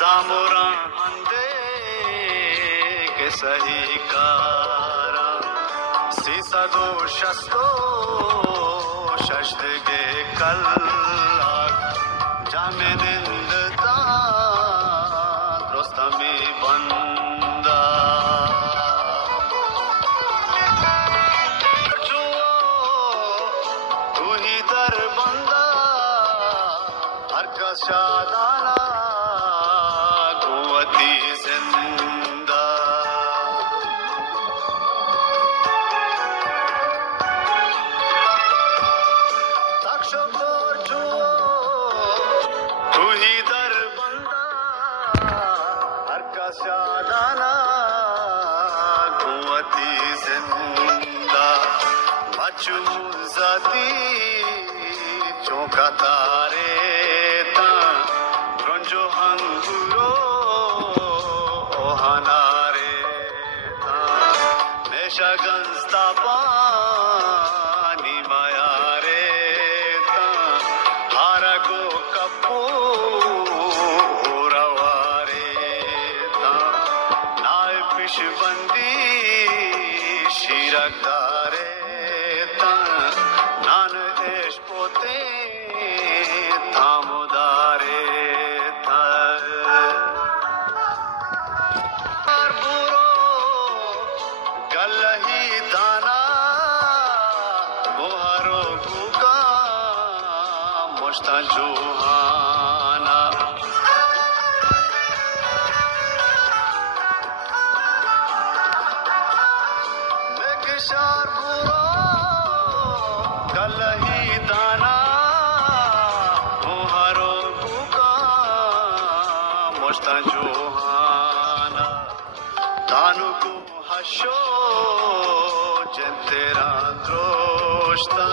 जामुरा अंधे के सही कारा सीसा दो शस्तो शस्त्रगे कल जामे निंदता दोस्तमी बंदा जो तू ही दर बंदा हर का शादाना कुवती जिंदा तक्षो जो तू ही दर बंदा हर का शादाना कुवती जिंदा मचू जाती चौका तारे ता रंजो हंगुरो ओहनारे ता नेशा गंस्ता पानी मायारे ता हारा को कपू रवारे ता नाय पिशबंदी शिरकदारे ता नान देश पोते थामुदारे था बुरो गलही दाना बुहारो गुगा मुश्ता जुहाना बेकशार बुरो गलही दाना बुहारो गुगा मुश्ता जुहाना तानु को हशो जंतेरा द्रोष्ता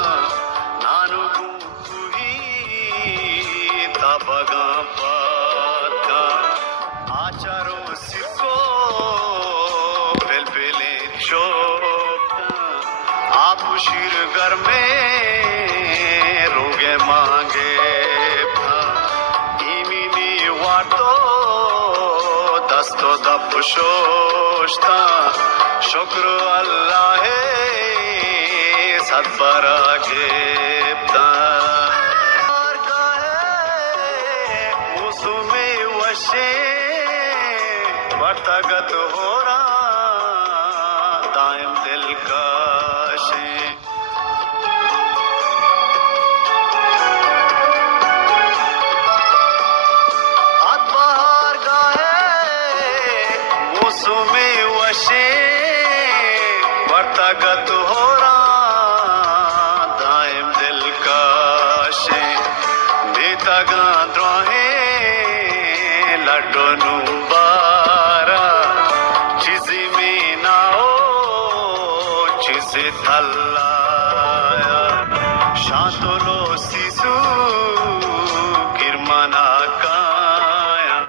नानु को कुही तापगा पाता आचारो सिको पेलपेले चोपता आप शीर घर में रोगे मांगे इमिनी वाटो दस्तो दपुशोष्ता शुक्र अल्लाह है सदबरा गेप्ता उसमें वशे वर्तगत हो रहा दायम दिल का में वशे वर्तगत हो रहा दायम दिल का शे नेता गांद्रोहे लड्डो नुबारा चीज़ी में ना हो चीज़े थल्लाया शांतलो सिसु गिरमना काया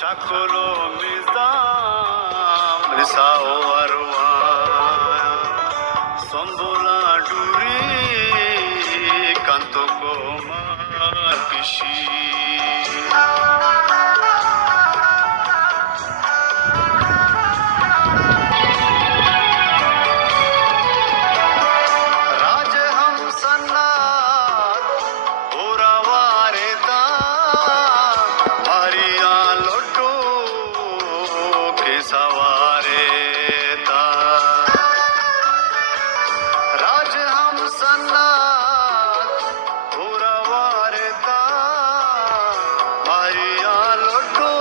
चकोलो रिसाओ अरवाया संबोला डूरी कांतो को मार पिशी राज हम सन्नात पूरा वारेदा मारिया लोटो के सवार राज हम सन्नात पूरा वारेता मारिया लोटो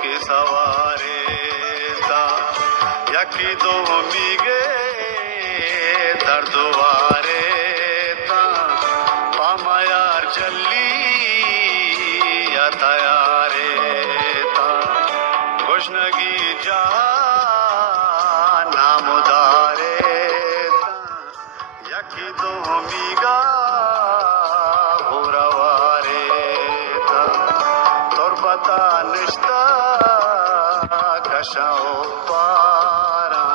के सवारेता यकी दो मीगे दर्दवारेता पामायार जल्ली या तयारेता खुशनगी जहा नामुदारेता यकी दो मीगा भूरवारेता तुरबता निश्ता कशाओ पारा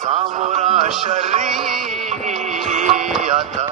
सामुरा शर्री आता